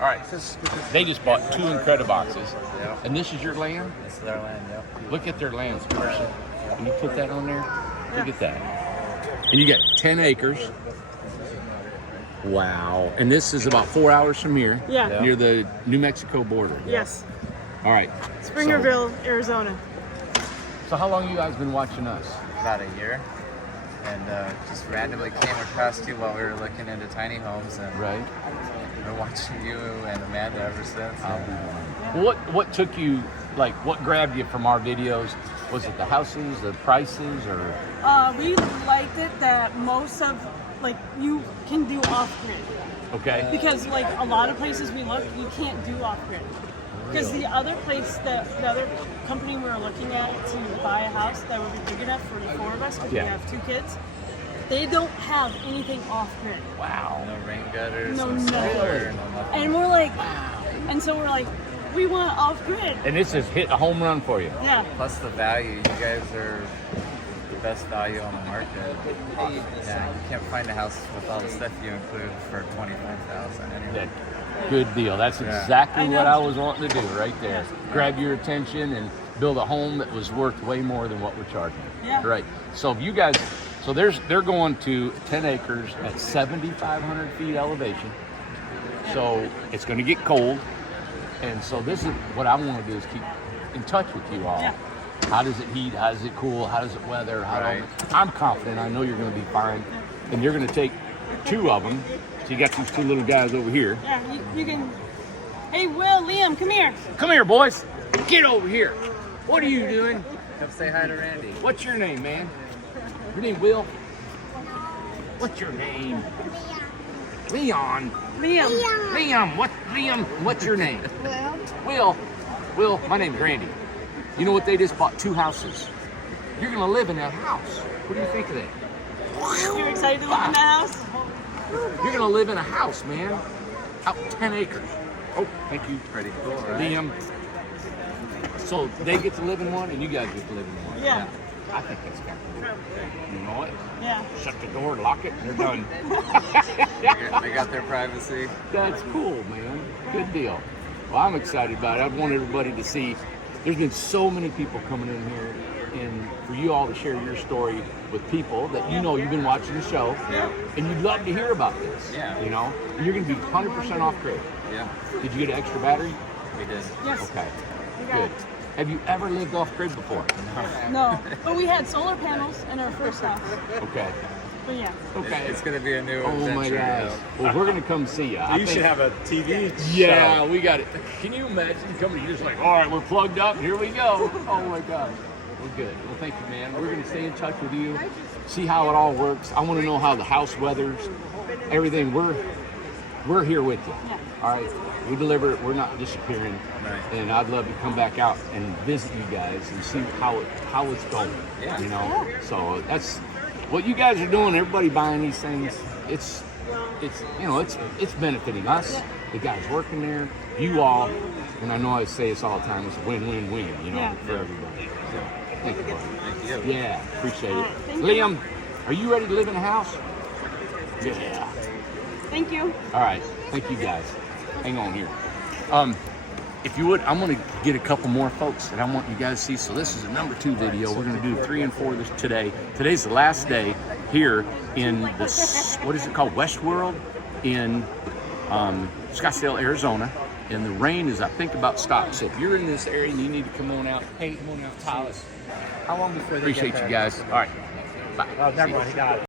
All right. They just bought 2 Incrediboxes. Yeah. And this is your land? This is their land, yep. Look at their land, Sparsa. Can you put that on there? Look at that. And you got 10 acres. Wow. And this is about 4 hours from here. Yeah. Near the New Mexico border. Yes. All right. Springerville, Arizona. So how long you guys been watching us? About a year. And just randomly came across you while we were looking into tiny homes, and Right. been watching you and Amanda ever since. Well, what took you, like, what grabbed you from our videos? Was it the houses, the prices, or? We liked it that most of, like, you can do off-grid. Okay. Because, like, a lot of places we look, you can't do off-grid. Because the other place, the other company we were looking at to buy a house that would be big enough for the 4 of us, because Yeah. we have 2 kids, they don't have anything off-grid. Wow. No rain gutters, No, no nothing. solar, no nothing. And we're like, and so we're like, we want off-grid. And this has hit a home run for you. Yeah. Plus the value, you guys are the best value on the market. Yeah, you can't find a house with all the stuff you include for $25,000 anyway. Good deal. That's Yeah. exactly I know. what I was wanting to do right there. Grab your attention and build a home that was worth way more than what we're charging. Yeah. Right. So if you guys, so they're going to 10 acres at 7,500 feet elevation. So it's going to get cold. And so this is what I want to do is keep in touch with you all. Yeah. How does it heat? How does it cool? How does it weather? Right. I'm confident. I know you're going to be fine. And you're going to take 2 of them. So you got these 2 little guys over here. Yeah, you can. Hey, Will, Liam, come here. Come here, boys. Get over here. What are you doing? Come say hi to Randy. What's your name, man? Your name Will? What's your name? Leon. Liam. Liam. Liam, what's your name? Will, my name's Randy. You know what? They just bought 2 houses. You're gonna live in that house. What do you think of that? You're excited to live in that house? You're gonna live in a house, man. Out 10 acres. Oh, thank you. Pretty cool, right? Liam. So they get to live in one and you guys get to live in one. Yeah. I think that's kind of cool. You know what? Yeah. Shut the door, lock it, and they're done. They got their privacy. That's cool, man. Good deal. Well, I'm excited about it. I want everybody to see. There's been so many people coming in here, and for you all to share your story with people that you know you've been watching the show, Yeah. and you'd love to hear about this. Yeah. You know, and you're going to be 100% off grid. Yeah, Did you get an extra battery? we did. Yes. Okay. We got Good. Have you ever lived off grid before? it. No, but we had solar panels in our first house. Okay. But yeah. Okay. It's going to be a new Oh adventure. my gosh. Well, we're going to come see you. You should have a TV. Yeah, show. we got it. Can you imagine coming? You're just like, all right, we're plugged up. Here we go. Oh my gosh. Well, good. Well, thank you, man. We're going to stay in touch with you, see how it all works. I want to know how the house weathers, everything. We're here with you. Yeah. All right. We deliver it. We're not disappearing. Right. And I'd love to come back out and visit you guys and see how it's going. Yeah. You know. So that's what you guys are doing. Everybody buying these things. It's you know it's benefiting us, the guys working there, you all, and I know I say this all the time. It's a win-win-win. You know, Yeah. for everybody. So, thank you, buddy. Thank you. Yeah, appreciate it. Thank you. Liam, are you ready to live in a house? Yeah. Thank you. All right. Thank you, guys. Hang on here. If you would, I'm going to get a couple more folks that I want you guys to see. So this is a number 2 video. We're going to do 3 and 4 this today. Today's the last day here in this, what is it called? Westworld in Scottsdale, Arizona. And the rain is, I think, about stopped. So if you're in this area and you need to come on out, hey, come on out, Tyler. How long before they Appreciate get you there? guys. All right. Bye. Oh, never See you. mind. He got it.